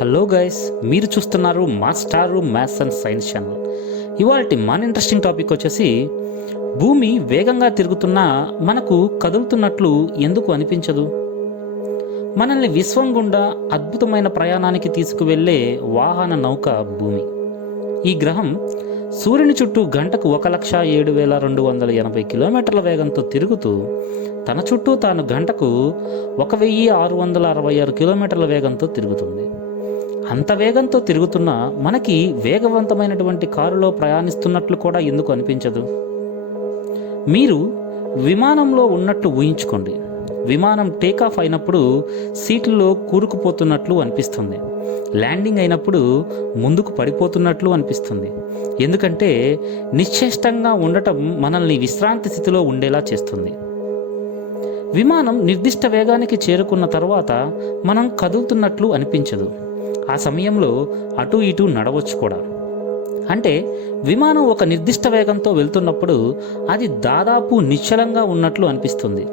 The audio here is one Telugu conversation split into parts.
హలో గైస్ మీరు చూస్తున్నారు మా star maths and science channel ఇవాళ మన ఇంట్రెస్టింగ్ టాపిక్ వచ్చేసి భూమి వేగంగా తిరుగుతున్నా మనకు కదులుతున్నట్లు ఎందుకు అనిపించదు? మనల్ని విశ్వం గుండా అద్భుతమైన ప్రయాణానికి తీసుకువెళ్ళే వాహన నౌక భూమి. ఈ గ్రహం సూర్యుని చుట్టూ గంటకు ఒక లక్ష ఏడు వేల రెండు వందల ఎనభై కిలోమీటర్ల వేగంతో తిరుగుతూ తన చుట్టూ తాను గంటకు ఒక వెయ్యి ఆరు వందల అరవై ఆరు కిలోమీటర్ల వేగంతో తిరుగుతుంది. అంత వేగంతో తిరుగుతున్న మనకి వేగవంతమైనటువంటి కారులో ప్రయాణిస్తున్నట్లు కూడా ఎందుకు అనిపించదు? మీరు విమానంలో ఉన్నట్లు ఊహించుకోండి. విమానం టేకాఫ్ అయినప్పుడు సీట్లలో కూరుకుపోతున్నట్లు అనిపిస్తుంది. ల్యాండింగ్ అయినప్పుడు ముందుకు పడిపోతున్నట్లు అనిపిస్తుంది. ఎందుకంటే నిశ్చేష్టంగా ఉండటం మనల్ని విశ్రాంతి స్థితిలో ఉండేలా చేస్తుంది. విమానం నిర్దిష్ట వేగానికి చేరుకున్న తర్వాత మనం కదులుతున్నట్లు అనిపించదు. ఆ సమయంలో అటు ఇటు నడవచ్చు కూడా. అంటే విమానం ఒక నిర్దిష్ట వేగంతో వెళ్తున్నప్పుడు అది దాదాపు నిశ్చలంగా ఉన్నట్లు అనిపిస్తుంది.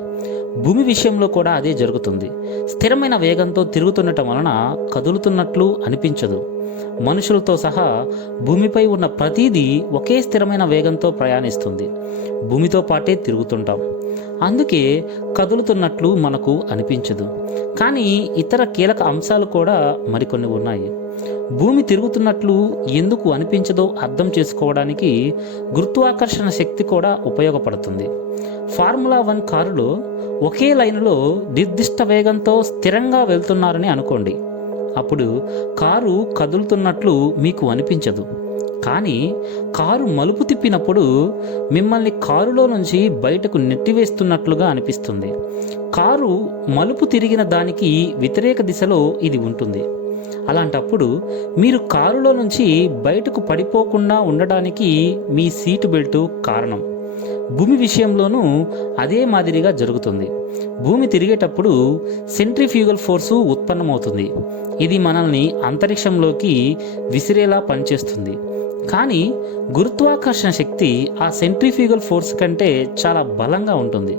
భూమి విషయంలో కూడా అదే జరుగుతుంది. స్థిరమైన వేగంతో తిరుగుతుండటం వలన కదులుతున్నట్లు అనిపించదు. మనుషులతో సహా భూమిపై ఉన్న ప్రతిదీ ఒకే స్థిరమైన వేగంతో ప్రయాణిస్తుంది. భూమితో పాటే తిరుగుతుంటాం. అందుకే కదులుతున్నట్లు మనకు అనిపించదు. కానీ ఇతర కీలక అంశాలు కూడా మరికొన్ని ఉన్నాయి. భూమి తిరుగుతున్నట్లు ఎందుకు అనిపించదో అర్థం చేసుకోవడానికి గురుత్వాకర్షణ శక్తి కూడా ఉపయోగపడుతుంది. ఫార్ములా వన్ కారులో ఒకే లైనులో నిర్దిష్ట వేగంతో స్థిరంగా వెళ్తున్నారని అనుకోండి. అప్పుడు కారు కదులుతున్నట్లు మీకు అనిపించదు. కానీ కారు మలుపు తిప్పినప్పుడు మిమ్మల్ని కారులో నుంచి బయటకు నెట్టివేస్తున్నట్లుగా అనిపిస్తుంది. కారు మలుపు తిరిగిన దానికి వ్యతిరేక దిశలో ఇది ఉంటుంది. అలాంటప్పుడు మీరు కారులో నుంచి బయటకు పడిపోకుండా ఉండడానికి మీ సీటు బెల్ట్ కారణం. భూమి విషయంలోనూ అదే మాదిరిగా జరుగుతుంది. భూమి తిరిగేటప్పుడు సెంట్రిఫ్యూగల్ ఫోర్సు ఉత్పన్నమవుతుంది. ఇది మనల్ని అంతరిక్షంలోకి విసిరేలా పనిచేస్తుంది. కానీ గురుత్వాకర్షణ శక్తి ఆ సెంట్రిఫ్యూగల్ ఫోర్స్ కంటే చాలా బలంగా ఉంటుంది.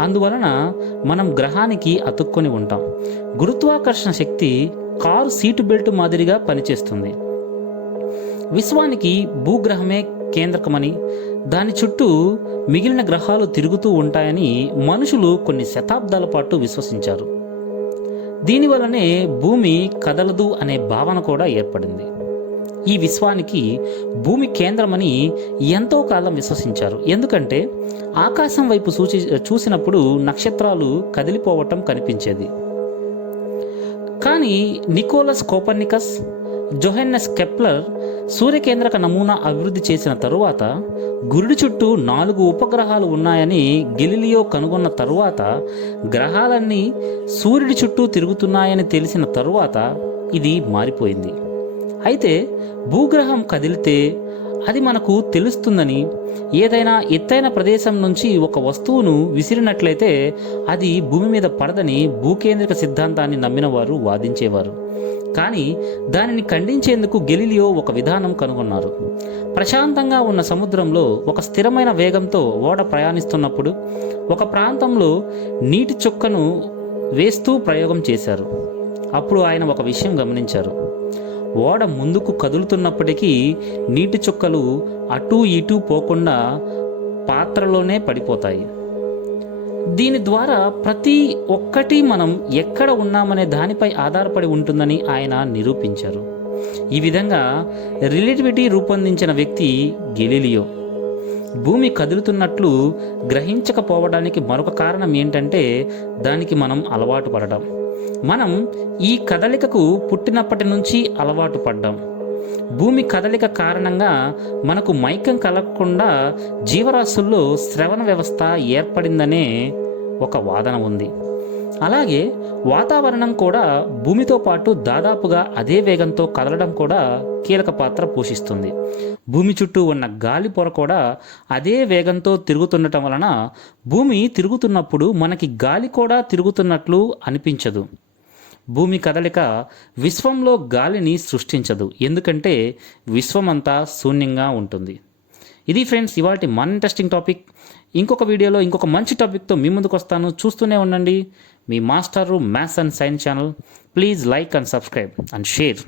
అందువలన మనం గ్రహానికి అతుక్కొని ఉంటాం. గురుత్వాకర్షణ శక్తి కారు సీటు బెల్ట్ మాదిరిగా పనిచేస్తుంది. విశ్వానికి భూగ్రహమే కేంద్రకమని దాని చుట్టూ మిగిలిన గ్రహాలు తిరుగుతూ ఉంటాయని మనుషులు కొన్ని శతాబ్దాల పాటు విశ్వసించారు. దీనివల్లనే భూమి కదలదు అనే భావన కూడా ఏర్పడింది. ఈ విశ్వానికి భూమి కేంద్రమని ఎంతో కాలం విశ్వసించారు. ఎందుకంటే ఆకాశం వైపు సూచి చూసినప్పుడు నక్షత్రాలు కదిలిపోవటం కనిపించేది. కానీ నికోలస్ కోపర్నికస్ జొహెన్నెస్ కెప్లర్ సూర్యకేంద్రక నమూనా అభివృద్ధి చేసిన తరువాత గురుడి చుట్టూ నాలుగు ఉపగ్రహాలు ఉన్నాయని గెలిలియో కనుగొన్న తరువాత గ్రహాలన్నీ సూర్యుడి చుట్టూ తిరుగుతున్నాయని తెలిసిన తరువాత ఇది మారిపోయింది. అయితే భూగ్రహం కదిలితే అది మనకు తెలుస్తుందని ఏదైనా ఎత్తైన ప్రదేశం నుంచి ఒక వస్తువును విసిరినట్లయితే అది భూమి మీద పడదని భూకేంద్రిక సిద్ధాంతాన్ని నమ్మిన వారు వాదించేవారు. కానీ దానిని ఖండించేందుకు గెలిలియో ఒక విధానం కనుగొన్నారు. ప్రశాంతంగా ఉన్న సముద్రంలో ఒక స్థిరమైన వేగంతో ఓడ ప్రయాణిస్తున్నప్పుడు ఒక ప్రాంతంలో నీటి చుక్కను వేస్తూ ప్రయోగం చేశారు. అప్పుడు ఆయన ఒక విషయం గమనించారు. ఓడ ముందుకు కదులుతున్నప్పటికీ నీటి చుక్కలు అటూ ఇటూ పోకుండా పాత్రలోనే పడిపోతాయి. దీని ద్వారా ప్రతి ఒక్కటి మనం ఎక్కడ ఉన్నామనే దానిపై ఆధారపడి ఉంటుందని ఆయన నిరూపించారు. ఈ విధంగా రిలేటివిటీ రూపొందించిన వ్యక్తి గెలీలియో. భూమి కదులుతున్నట్లు గ్రహించకపోవడానికి మరొక కారణం ఏంటంటే దానికి మనం అలవాటు పడటం మనం ఈ కదలికకు పుట్టినప్పటి నుంచి అలవాటు పడ్డాం. భూమి కదలిక కారణంగా మనకు మైకం కలగకుండా జీవరాశుల్లో శ్రవణ వ్యవస్థ ఏర్పడిందనే ఒక వాదన ఉంది. అలాగే వాతావరణం కూడా భూమితో పాటు దాదాపుగా అదే వేగంతో కదలడం కూడా కీలక పాత్ర పోషిస్తుంది. భూమి చుట్టూ ఉన్న గాలి పొర కూడా అదే వేగంతో తిరుగుతుండటం వలన భూమి తిరుగుతున్నప్పుడు మనకి గాలి కూడా తిరుగుతున్నట్లు అనిపించదు. భూమి కదలిక విశ్వంలో గాలిని సృష్టించదు. ఎందుకంటే విశ్వమంతా శూన్యంగా ఉంటుంది. ఇది ఫ్రెండ్స్ ఇవాళ మన ఇంట్రెస్టింగ్ టాపిక్. ఇంకొక వీడియోలో ఇంకొక మంచి టాపిక్తో మీ ముందుకు వస్తాను. చూస్తూనే ఉండండి. మీ మాస్టారు maths and science channel. Please like and subscribe and share.